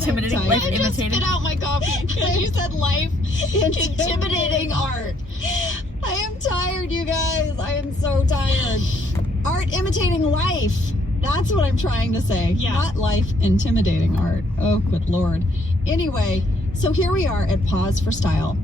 intimidating, life I just imitating. spit out my coffee because you said life intimidating art. I am tired, you guys. I am so tired. Art imitating life. That's what I'm trying to say. Yeah. Not life intimidating art. Oh, good Lord. Anyway, so here we are at Pause for Style.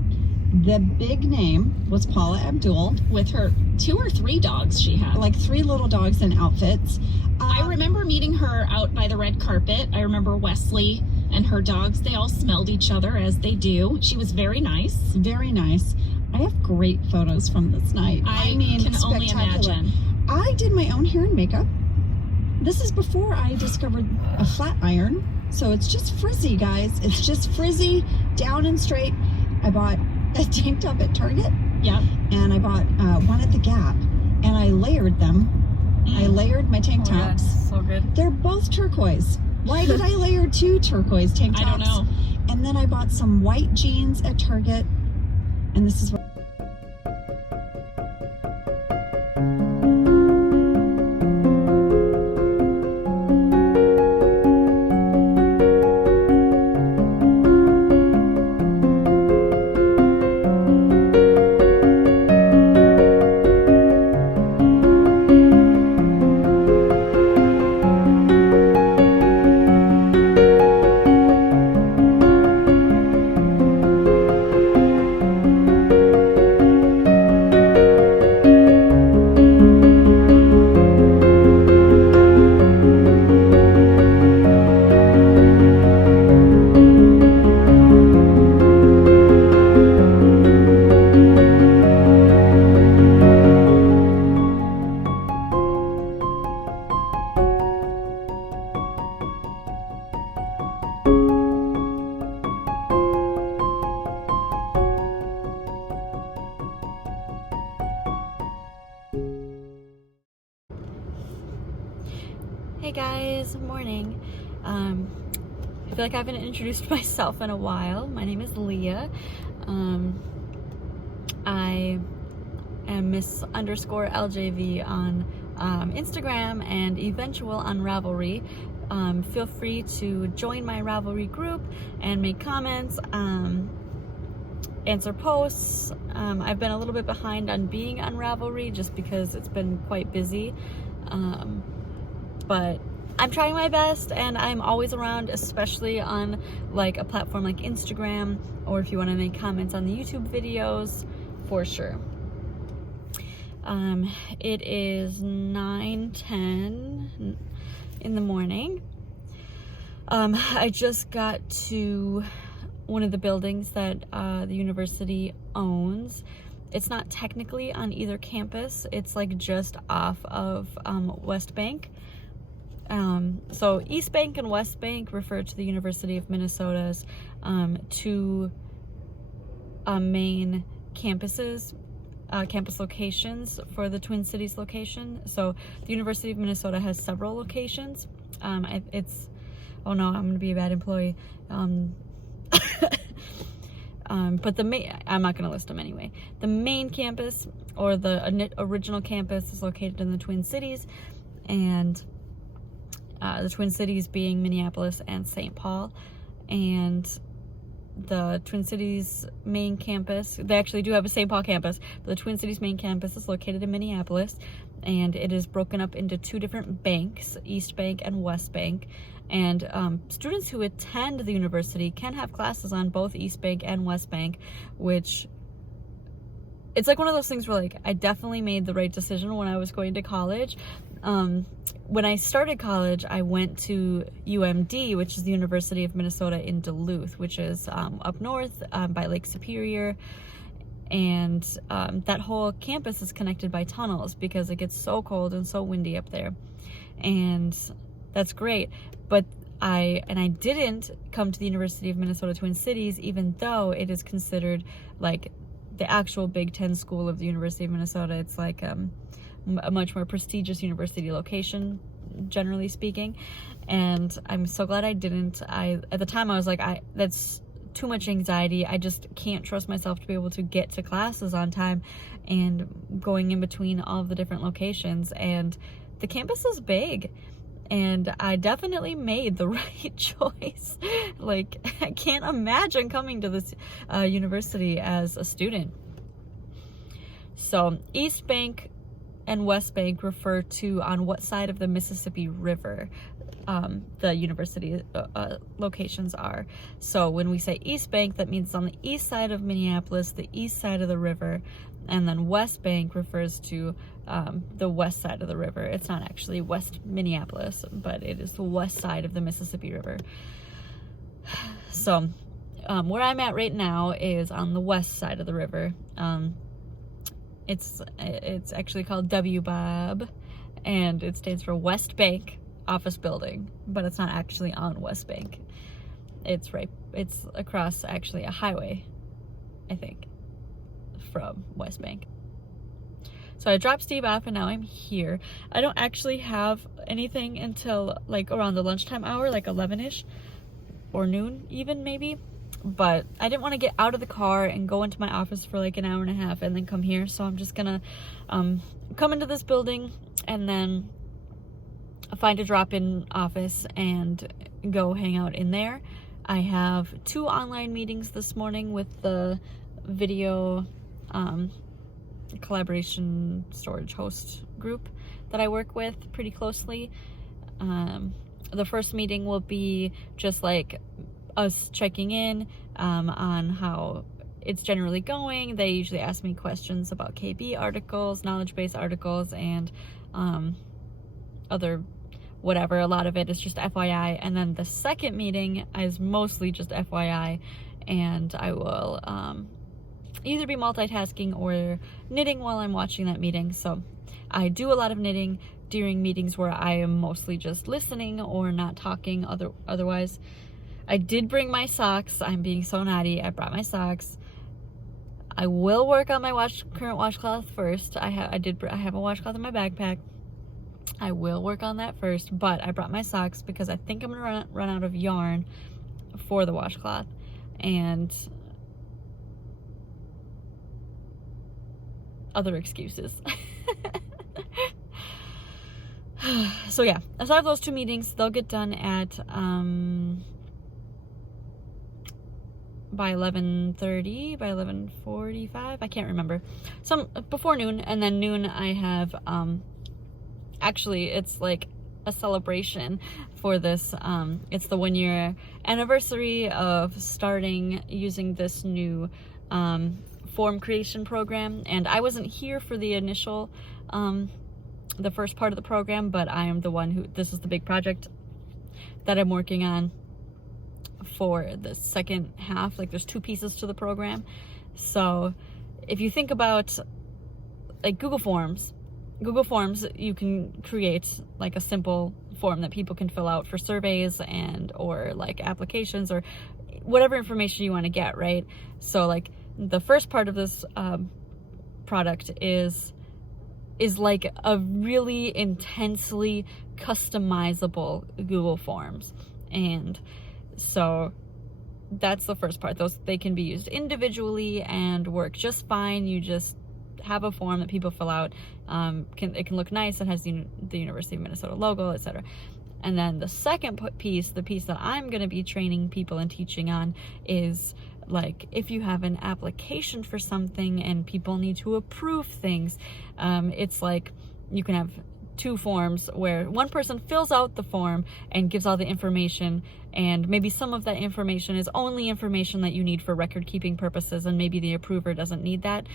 The big name was Paula Abdul. With her 2 or 3 dogs she had. Like 3 little dogs in outfits. I remember meeting her out by the red carpet. I remember Wesley and her dogs. They all smelled each other, as they do. She was very nice. Very nice. I have great photos from this night. I mean, can only imagine. I did my own hair and makeup. This is before I discovered a flat iron. So it's just frizzy, guys. It's just frizzy, down and straight. I bought a tank top at Target. Yeah. And I bought one at the Gap. And I layered them. I layered my tank tops. That's so good. They're both turquoise. Why did I layer 2 turquoise tank tops? I don't know. And then I bought some white jeans at Target. And this is what... Hey guys, morning. I feel like I haven't introduced myself in a while. My name is Leah. I am Miss_LJV on Instagram and Eventual on Ravelry. Feel free to join my Ravelry group and make comments, answer posts. I've been a little bit behind on being on Ravelry just because it's been quite busy. But I'm trying my best, and I'm always around, especially on like a platform like Instagram, or if you want to make comments on the YouTube videos, for sure. It is 9:10 in the morning. I just got to one of the buildings that the university owns. It's not technically on either campus. It's like just off of West Bank. So East Bank and West Bank refer to the University of Minnesota's two main campuses, campus locations for the Twin Cities location. So the University of Minnesota has several locations. Oh no, I'm gonna be a bad employee. But the main, I'm not gonna list them anyway. The main campus, or the original campus, is located in the Twin Cities, and the Twin Cities being Minneapolis and St. Paul. And the Twin Cities main campus, they actually do have a St. Paul campus, but the Twin Cities main campus is located in Minneapolis, and it is broken up into 2 different banks, East Bank and West Bank. And students who attend the university can have classes on both East Bank and West Bank, which it's like one of those things where, like, I definitely made the right decision when I was going to college. When I started college, I went to UMD, which is the University of Minnesota in Duluth, which is up north by Lake Superior. And that whole campus is connected by tunnels because it gets so cold and so windy up there. And that's great. But I didn't come to the University of Minnesota Twin Cities, even though it is considered like the actual Big Ten school of the University of Minnesota. It's like a much more prestigious university location, generally speaking. And I'm so glad I didn't. At the time I was like, that's too much anxiety. I just can't trust myself to be able to get to classes on time and going in between all of the different locations. And the campus is big. And I definitely made the right choice. Like, I can't imagine coming to this university as a student. So East Bank and West Bank refer to on what side of the Mississippi River the university locations are. So when we say East Bank, that means on the east side of Minneapolis, the east side of the river, and then West Bank refers to the west side of the river. It's not actually West Minneapolis, but it is the west side of the Mississippi River. So where I'm at right now is on the west side of the river. It's actually called WBOB, and it stands for West Bank Office Building, but it's not actually on West Bank. It's across actually a highway, I think, from West Bank. So I dropped Steve off and now I'm here. I don't actually have anything until like around the lunchtime hour, like 11ish or noon even maybe. But I didn't want to get out of the car and go into my office for like an hour and a half and then come here. So I'm just gonna come into this building and then find a drop-in office and go hang out in there. I have 2 online meetings this morning with the video collaboration storage host group that I work with pretty closely. The first meeting will be just like us checking in on how it's generally going. They usually ask me questions about KB articles, knowledge base articles, and other whatever. A lot of it is just FYI. And then the second meeting is mostly just FYI, and I will either be multitasking or knitting while I'm watching that meeting. So I do a lot of knitting during meetings where I am mostly just listening or not talking otherwise. I did bring my socks. I'm being so naughty. I brought my socks. I will work on my current washcloth first. I have a washcloth in my backpack. I will work on that first, but I brought my socks because I think I'm gonna run out of yarn for the washcloth, and other excuses. So yeah, as I have those 2 meetings, they'll get done at by 11:30, by 11:45, I can't remember. Some before noon, and then noon I have actually it's like a celebration for this. It's the 1-year anniversary of starting using this new form creation program, and I wasn't here for the initial the first part of the program, but I am the one who, this is the big project that I'm working on for the second half. Like, there's 2 pieces to the program. So if you think about like Google Forms, you can create like a simple form that people can fill out for surveys and or like applications or whatever information you want to get, right? So like the first part of this product is like a really intensely customizable Google Forms. And so that's the first part. They can be used individually and work just fine. You just have a form that people fill out. It can look nice. It has the University of Minnesota logo, etc. And then the second piece, the piece that I'm going to be training people and teaching on, is like if you have an application for something and people need to approve things, it's like you can have 2 forms where one person fills out the form and gives all the information, and maybe some of that information is only information that you need for record keeping purposes, and maybe the approver doesn't need that.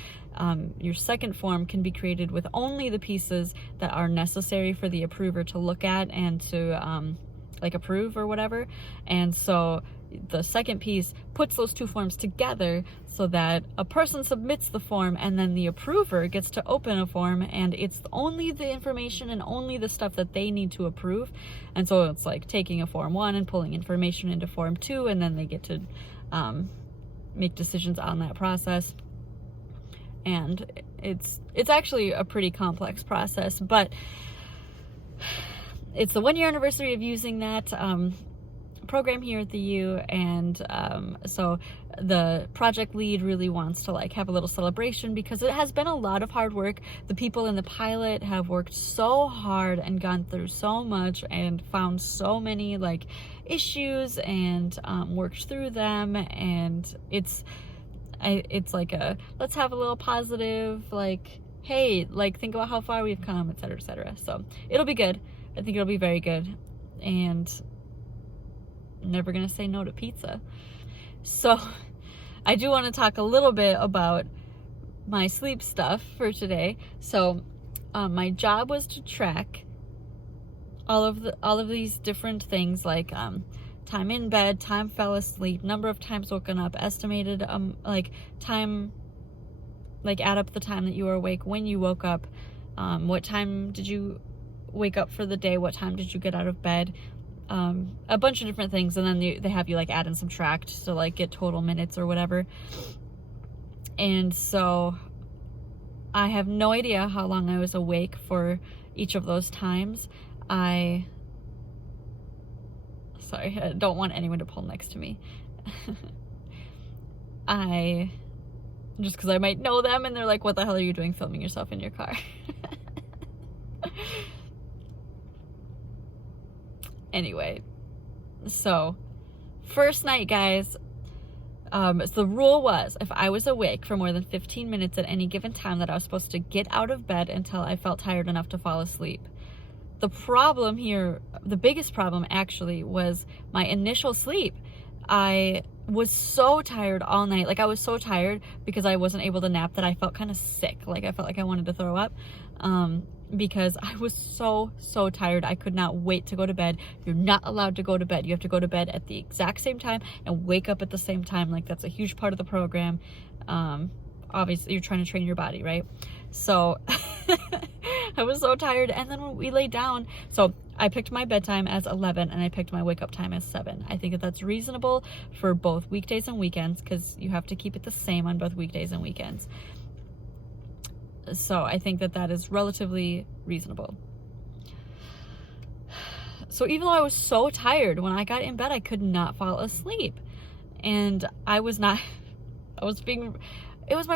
Your second form can be created with only the pieces that are necessary for the approver to look at and to like approve or whatever. And so the second piece puts those 2 forms together so that a person submits the form and then the approver gets to open a form, and it's only the information and only the stuff that they need to approve. And so it's like taking a Form 1 and pulling information into Form 2, and then they get to make decisions on that process. And it's actually a pretty complex process, but it's the 1-year anniversary of using that program here at the U, and so the project lead really wants to like have a little celebration because it has been a lot of hard work. The people in the pilot have worked so hard and gone through so much and found so many like issues and worked through them, and it's like a let's have a little positive, like, hey, like think about how far we've come, etc., etc. So it'll be good. I think it'll be very good, and I'm never gonna say no to pizza. So I do want to talk a little bit about my sleep stuff for today. So my job was to track all of these different things, like time in bed, time fell asleep, number of times woken up, estimated like time, like add up the time that you were awake when you woke up, what time did you wake up for the day, what time did you get out of bed, a bunch of different things, and then they have you like add and subtract to like get total minutes or whatever. And so I have no idea how long I was awake for each of those times. Sorry, I don't want anyone to pull next to me. Just because I might know them and they're like, what the hell are you doing filming yourself in your car? Anyway, so first night, guys, so the rule was if I was awake for more than 15 minutes at any given time, that I was supposed to get out of bed until I felt tired enough to fall asleep. The problem here, the biggest problem actually, was my initial sleep. I was so tired all night. Like I was so tired because I wasn't able to nap that I felt kind of sick. Like I felt like I wanted to throw up. Because I was so tired. I could not wait to go to bed. You're not allowed to go to bed. You have to go to bed at the exact same time and wake up at the same time. Like that's a huge part of the program. Obviously you're trying to train your body, right? So I was so tired. And then when we laid down, so I picked my bedtime as 11 and I picked my wake up time as 7. I think that that's reasonable for both weekdays and weekends, because you have to keep it the same on both weekdays and weekends. So I think that that is relatively reasonable. So even though I was so tired, when I got in bed, I could not fall asleep. And it was my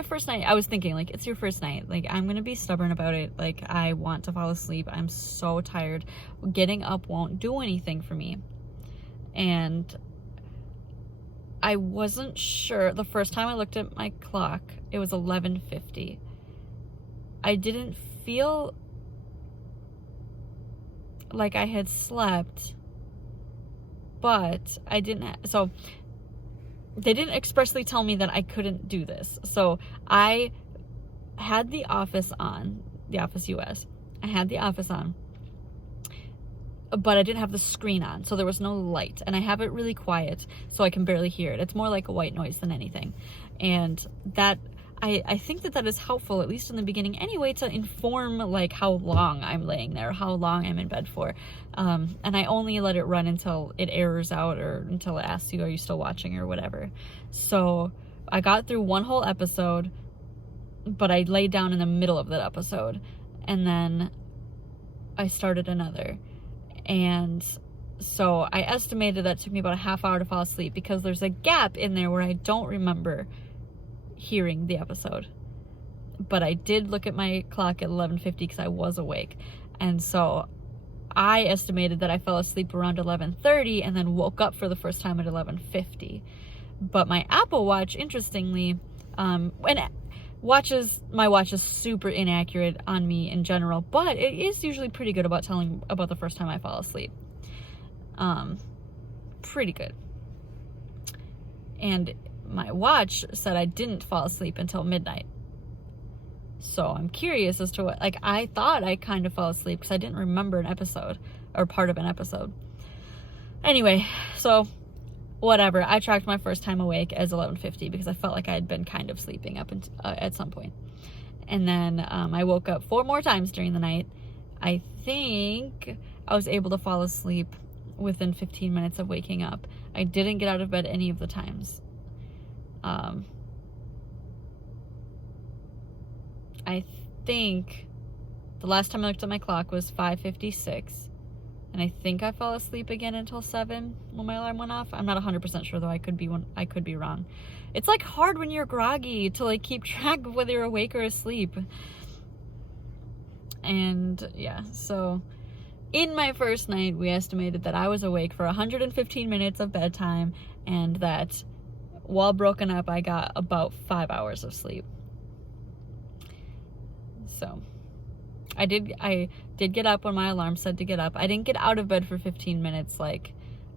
first night. I was thinking, like, it's your first night. Like, I'm going to be stubborn about it. Like, I want to fall asleep. I'm so tired. Getting up won't do anything for me. And I wasn't sure. The first time I looked at my clock, it was 11:50. I didn't feel like I had slept, but I didn't. So they didn't expressly tell me that I couldn't do this. So I had the Office on, the Office US. I had the Office on, but I didn't have the screen on, so there was no light. And I have it really quiet, so I can barely hear it. It's more like a white noise than anything. And that, I think that that is helpful, at least in the beginning anyway, to inform like how long I'm laying there, how long I'm in bed for. And I only let it run until it errors out or until it asks you, are you still watching or whatever. So I got through one whole episode, but I laid down in the middle of that episode. And then I started another. And so I estimated that took me about a half hour to fall asleep, because there's a gap in there where I don't remember hearing the episode. But I did look at my clock at 11:50 because I was awake. And so I estimated that I fell asleep around 11:30 and then woke up for the first time at 11:50. But my Apple Watch, interestingly, my watch is super inaccurate on me in general, but it is usually pretty good about telling about the first time I fall asleep. Pretty good. And my watch said I didn't fall asleep until midnight. So I'm curious as to what, like, I thought I kind of fell asleep because I didn't remember an episode or part of an episode. Anyway, so whatever. I tracked my first time awake as 11:50 because I felt like I had been kind of sleeping up at some point. And then I woke up 4 more times during the night. I think I was able to fall asleep within 15 minutes of waking up. I didn't get out of bed any of the times. I think the last time I looked at my clock was 5:56, and I think I fell asleep again until 7 when my alarm went off. I'm not 100% sure though. I could be wrong. It's like hard when you're groggy to like keep track of whether you're awake or asleep. And yeah, so in my first night, we estimated that I was awake for 115 minutes of bedtime, and that while broken up, I got about 5 hours of sleep. So I did get up when my alarm said to get up. I didn't get out of bed for 15 minutes. Like,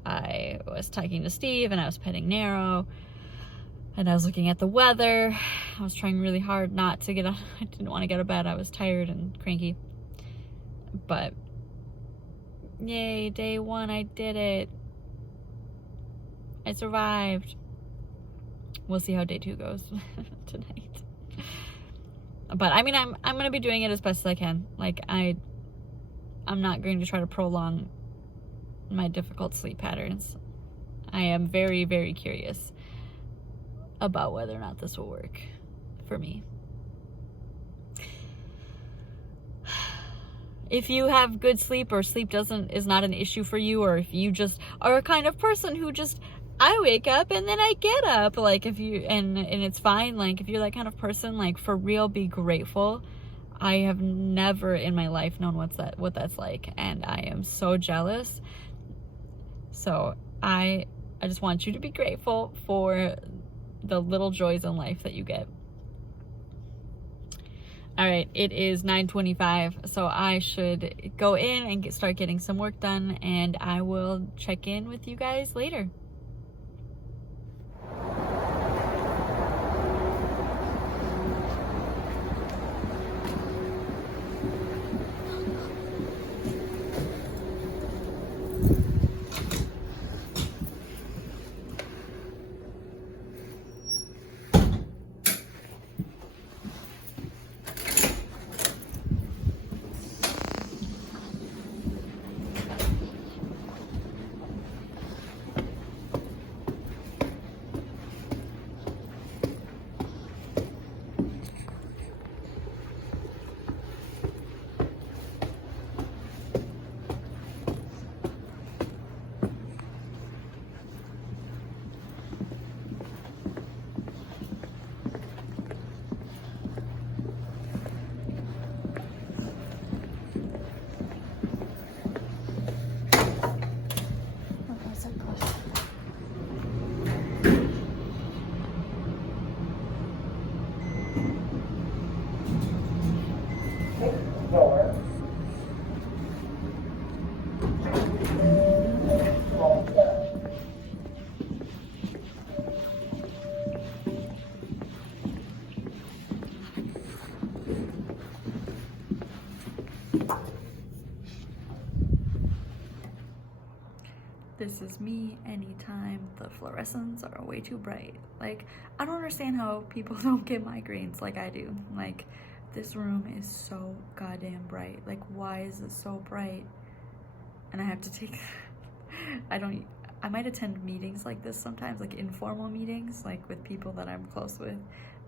I was talking to Steve, and I was petting Nero, and I was looking at the weather. I was trying really hard not to get up. I didn't want to get out of bed. I was tired and cranky. But yay, day 1, I did it. I survived. We'll see how day 2 goes tonight. But I mean, I'm gonna be doing it as best as I can. Like, I'm not going to try to prolong my difficult sleep patterns. I am very, very curious about whether or not this will work for me. If you have good sleep, or sleep is not an issue for you, or if you just are a kind of person who just, I wake up and then I get up, like, if you, and it's fine, like, if you're that kind of person, like, for real, be grateful. I have never in my life known what that's like, and I am so jealous. So I just want you to be grateful for the little joys in life that you get. All right, it is 9:25, so I should go in and start getting some work done, and I will check in with you guys later. This is me anytime the fluorescents are way too bright. Like, I don't understand how people don't get migraines like I do. Like, this room is so goddamn bright. Like, why is it so bright? And I have to take, I might attend meetings like this sometimes, like informal meetings, like with people that I'm close with,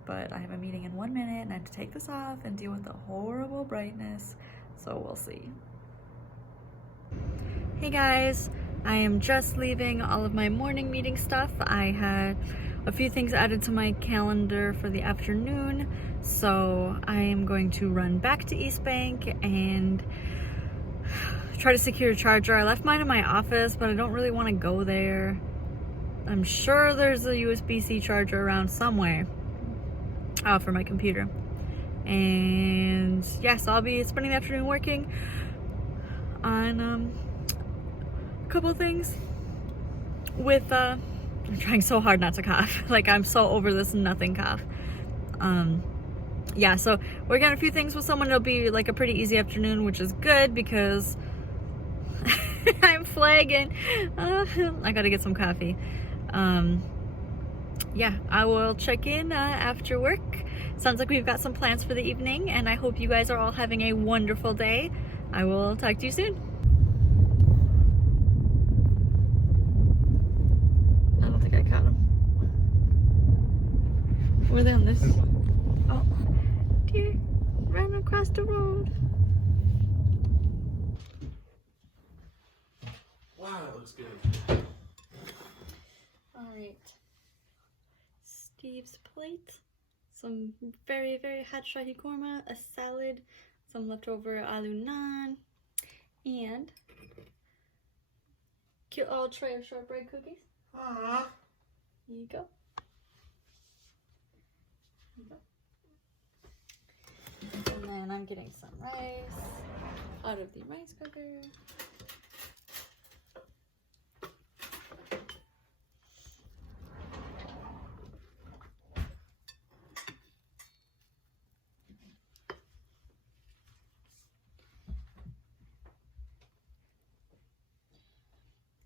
but I have a meeting in 1 minute and I have to take this off and deal with the horrible brightness, so we'll see. Hey guys, I am just leaving all of my morning meeting stuff. I had a few things added to my calendar for the afternoon, so I am going to run back to East Bank and try to secure a charger. I left mine in my office, but I don't really want to go there. I'm sure there's a USB-C charger around somewhere for my computer. And yeah, so I'll be spending the afternoon working on a couple of things with I'm trying so hard not to cough. Like, I'm so over this nothing cough. Yeah, so working on a few things with someone. It'll be like a pretty easy afternoon, which is good because I'm flagging. I gotta get some coffee. Yeah, I will check in after work. Sounds like we've got some plans for the evening, and I hope you guys are all having a wonderful day. I will talk to you soon. I don't think I caught them. Were they on this? Oh, dear, ran across the road. looks good. Alright. Steve's plate. Some very, very hot shahi korma, a salad, some leftover aloo naan, and cute little tray of shortbread cookies. Aww. Here you go. Here you go. And then I'm getting some rice out of the rice cooker.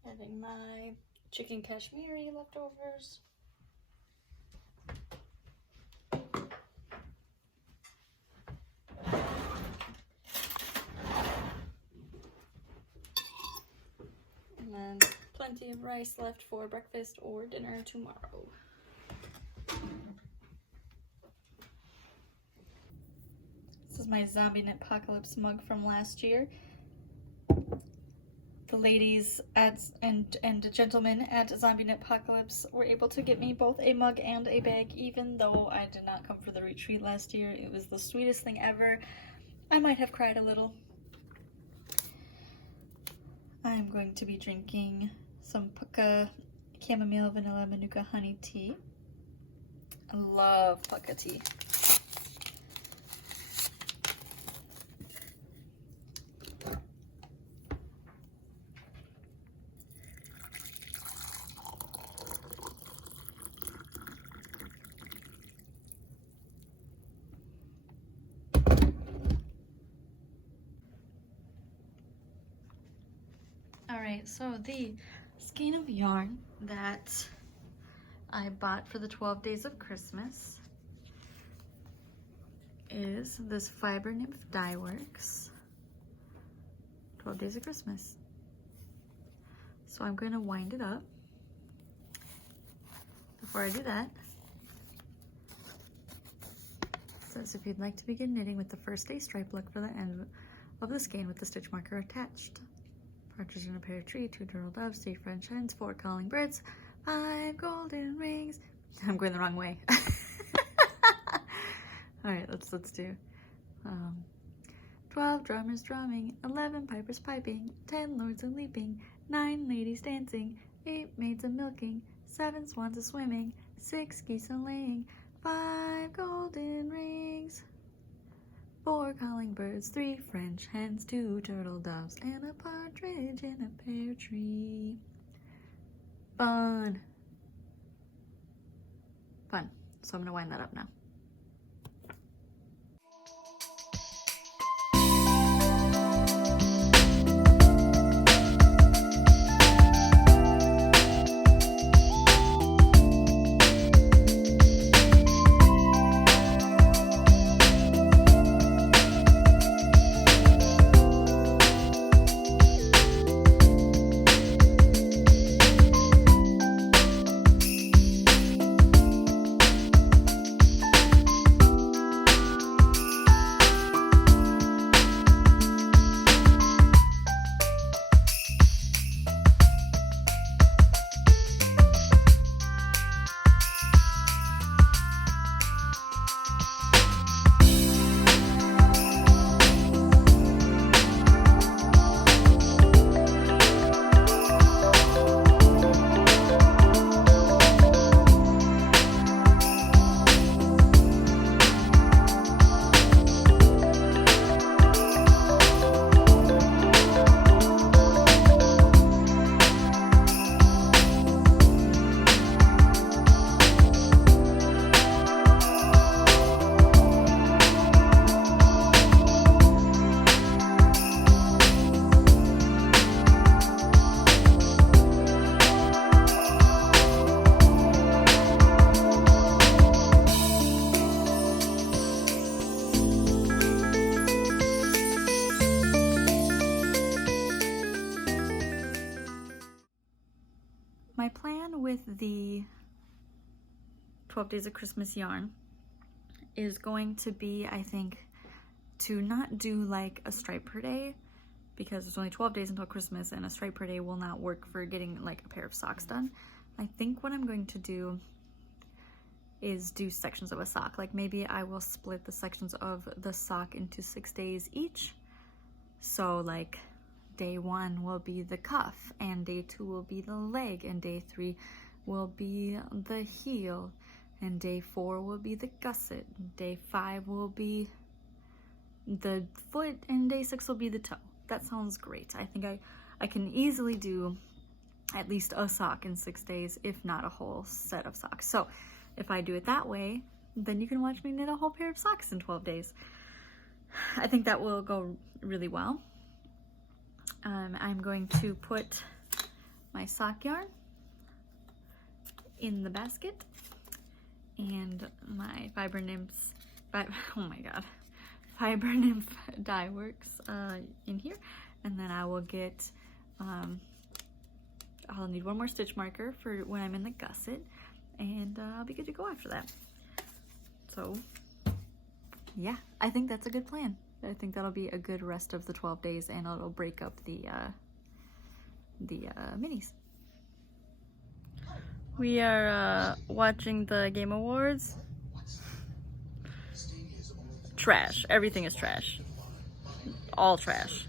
Having my chicken kashmiri leftovers. And then plenty of rice left for breakfast or dinner tomorrow. This is my Zombie Apocalypse mug from last year. The ladies and gentlemen at Zombie Apocalypse were able to get me both a mug and a bag, even though I did not come for the retreat last year. It was the sweetest thing ever. I might have cried a little. I'm going to be drinking some Pukka chamomile vanilla manuka honey tea. I love Pukka tea. Alright, so the skein of yarn that I bought for the 12 Days of Christmas is this Fiber Nymph Dye Works 12 Days of Christmas. So I'm going to wind it up. Before I do that, it says if you'd like to begin knitting with the first day stripe, look for the end of the skein with the stitch marker attached. Partridge in a pear tree, 2 turtle doves, 3 French hens, 4 calling birds, 5 golden rings. I'm going the wrong way. All right, let's do 12 drummers drumming, 11 pipers piping, 10 lords a leaping, 9 ladies dancing, 8 maids a milking, 7 swans a swimming, 6 geese a laying, 5 golden rings, 4 calling birds, 3 French hens, 2 turtle doves, and a partridge in a pear tree. Fun. Fun. So I'm going to wind that up now. My plan with the 12 Days of Christmas yarn is going to be, I think, to not do like a stripe per day, because it's only 12 days until Christmas and a stripe per day will not work for getting like a pair of socks done. I think what I'm going to do is do sections of a sock. Like maybe I will split the sections of the sock into 6 days each. So like day 1 will be the cuff, and day 2 will be the leg, and day 3 will be the heel, and day 4 will be the gusset, day 5 will be the foot, and day 6 will be the toe. That sounds great. I think I can easily do at least a sock in 6 days, if not a whole set of socks. So if I do it that way, then you can watch me knit a whole pair of socks in 12 days. I think that will go really well. I'm going to put my sock yarn in the basket and my Fiber Nymph dye works in here, and then I will get I'll need one more stitch marker for when I'm in the gusset, and I'll be good to go after that. So yeah, I think that's a good plan. I think that'll be a good rest of the 12 days, and it'll break up the minis. We are watching the Game Awards. Trash. Everything is trash. All trash.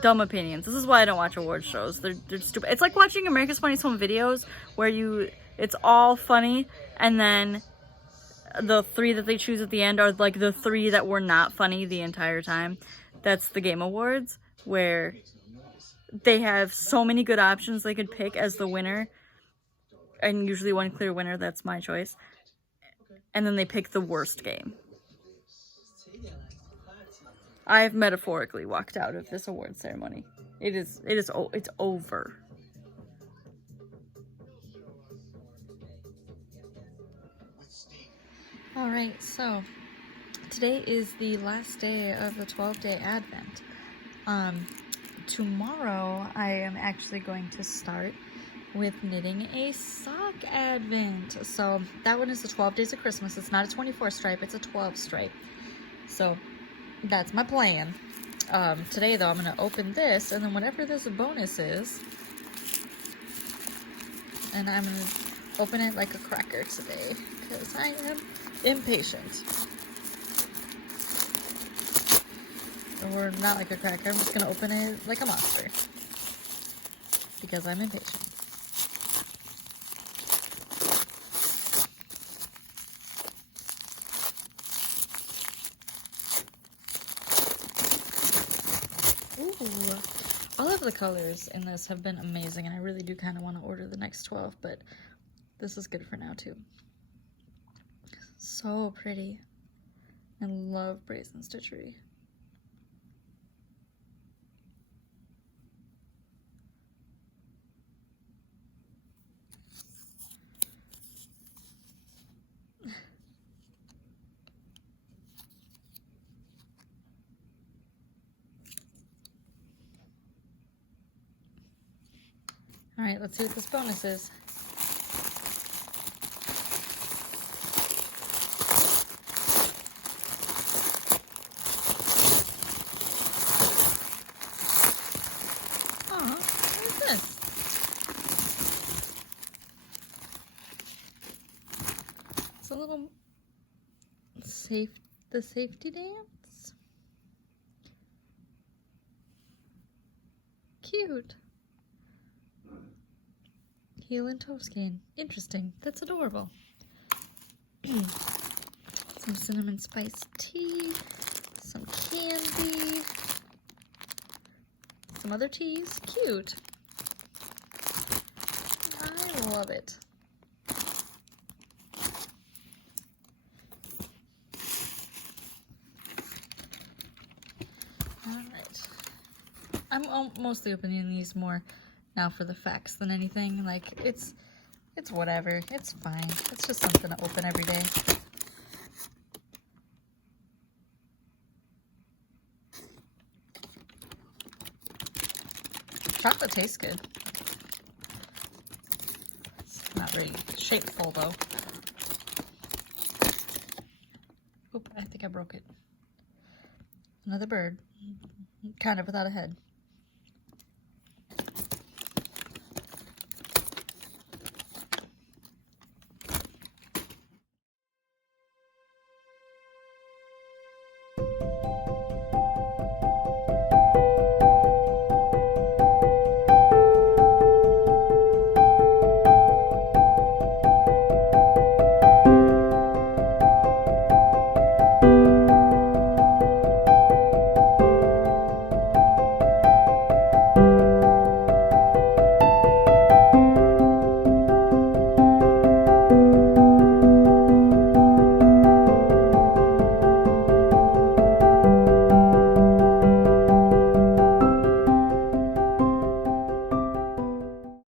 Dumb opinions. This is why I don't watch award shows. They're stupid. It's like watching America's Funniest Home Videos, where it's all funny, and then the 3 that they choose at the end are like the 3 that were not funny the entire time. That's the Game Awards, where they have so many good options they could pick as the winner, and usually one clear winner. That's my choice. And then they pick the worst game. I've metaphorically walked out of this award ceremony. It's over. All right, so today is the last day of the 12-day Advent. Tomorrow I am actually going to start with knitting a sock Advent. So that one is the 12 days of Christmas. It's not a 24 stripe, it's a 12 stripe. So that's my plan. Today though, I'm gonna open this, and then whatever this bonus is, and I'm gonna open it like a cracker today, because I am impatient. Or not like a cracker, I'm just gonna open it like a monster, because I'm impatient. Ooh, all of the colors in this have been amazing, and I really do kind of want to order the next 12, but this is good for now too. So pretty. I love brazen stitchery. All right, let's see what this bonus is. Aw, what is this? It's a little the safety dance. Cute. Heel and toe skin. Interesting. That's adorable. Some cinnamon spice tea, some candy, some other teas. Cute. I love it. Alright. I'm mostly opening these more now for the facts than anything. Like, it's whatever. It's fine. It's just something to open every day. Chocolate tastes good. It's not very shapeful though. Oop, I think I broke it. Another bird. Kind of without a head.